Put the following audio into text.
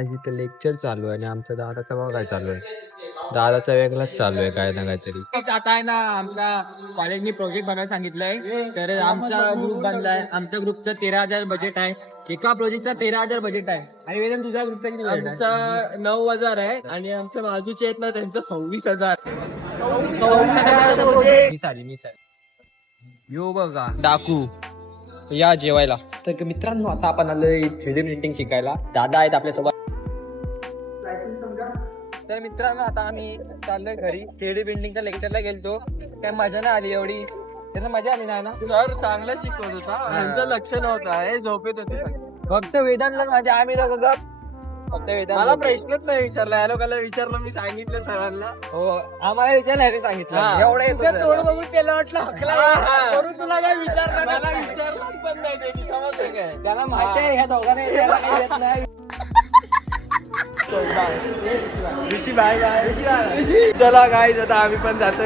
काय तिथे लेक्चर चालू आहे आणि आमचा दादाचा बघा काय चालू आहे. दादाचा वेगळाच चालू आहे काय ना काहीतरी. आता आहे ना आमच्या कॉलेजनी प्रोजेक्ट बनवायला सांगितलंय तर आमचा ग्रुप बनलाय. आमच्या ग्रुपचं 13,000 बजेट आहे. एका प्रोजेक्टचा 13,000 बजेट आहे. आणि वेदन तुझ्या ग्रुपचा किती बजेट आहे? आमचा 9,000 आहे आणि आमच्या बाजूचे आहेत ना त्यांचं 26,000. यो बघा डाकू या जेवायला. तर मित्रांनो आता आपण आलोय 3D प्रिंटिंग शिकायला. दादा आहेत आपल्यासोबत. तर मित्रांनो आता आम्ही चाललोय घरी. 3D प्रिंटिंगच्या लेक्चरला गेलतो. काय मजा नाही आली एवढी. त्याला मजा आली नाही ना. सर चांगलं शिकवत होता. त्यांचं लक्ष नव्हतं हे झोपेत होते. फक्त वेदांतला माझ्या आम्ही लोक गप. फक्त वेदांत मला प्रश्नच नाही विचारला. या लोकांना विचारलं मी सांगितलं सरांना. हो आम्हाला विचारलं ह्याने सांगितलं एवढं तुझं तोंड बघून त्याला वाटलं हकला. करून तुला काय विचारलं मला विचारलं पण नाही त्यांनी. समजलं काय त्याला माहिती आहे ह्या दोघांना यायला काही येत नाही. ऋषी बाय बाय. चला गाईज आता आम्ही पण जातोय.